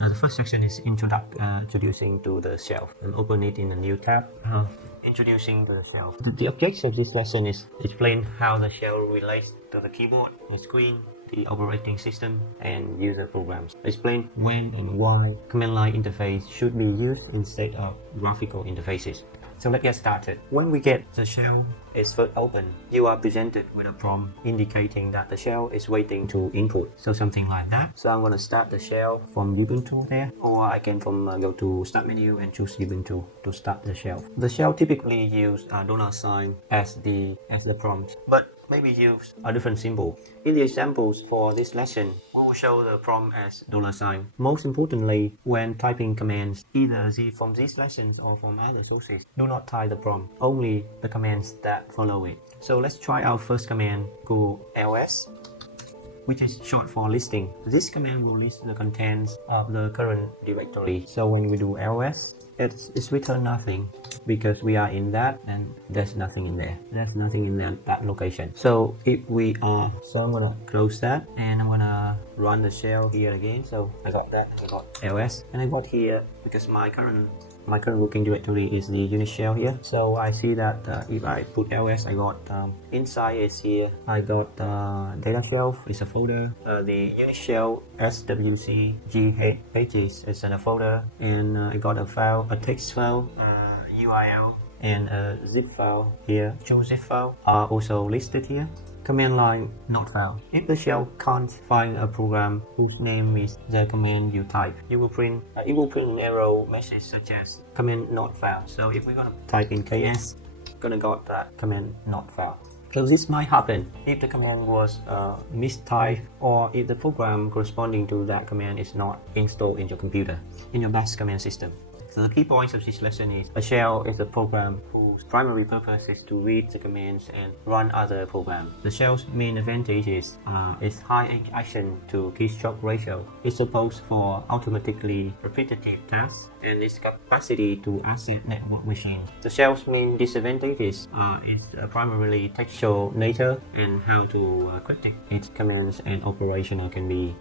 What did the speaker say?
The first section is introducing to the shell, and open it in a new tab. Introducing to the shell. The objective of this lesson is explain how the shell relates to the keyboard, the screen, the operating system, and user programs. Explain when and why command line interface should be used instead of graphical interfaces. So let's get started. When we get the shell is first open, you are presented with a prompt indicating that the shell is waiting to input. So something like that. So I'm going to start the shell from Ubuntu there, or I can go to Start menu and choose Ubuntu to start the shell. The shell typically use a $sign as the prompt, but maybe use a different symbol. In the examples for this lesson, we will show the prompt as $sign. Most importantly, when typing commands, either from these lessons or from other sources, do not type the prompt, only the commands that follow it. So let's try our first command, go ls, which is short for listing. This command will list the contents of the current directory. So when we do ls, it's return nothing because we are in that and there's nothing in there. There's nothing in that location. So if we are, so I'm gonna close that and I'm gonna run the shell here again. So I got that, I got ls, and I got here because my current working directory is the unit shell here. So I see that if I put ls, I got inside is here, I got data shelf is a folder, the unit shell swcg pages is in a folder, and I got a file, a text file, URL, and a zip file here. Two zip file are also listed here. Command line not found. If the shell can't find a program whose name is the command you type, it will print an error message such as command not found. So if we're gonna type in ks, gonna got that command not found. So this might happen if the command was mistyped, or if the program corresponding to that command is not installed in your computer, in your bash command system. So the key points of this lesson is a shell is a program whose primary purpose is to read the commands and run other programs. The shell's main advantage is its high action to keystroke ratio. It supports for automatically repetitive tasks and its capacity to access network machines. The shell's main disadvantages is primarily textual nature and how to critique its commands and operational can be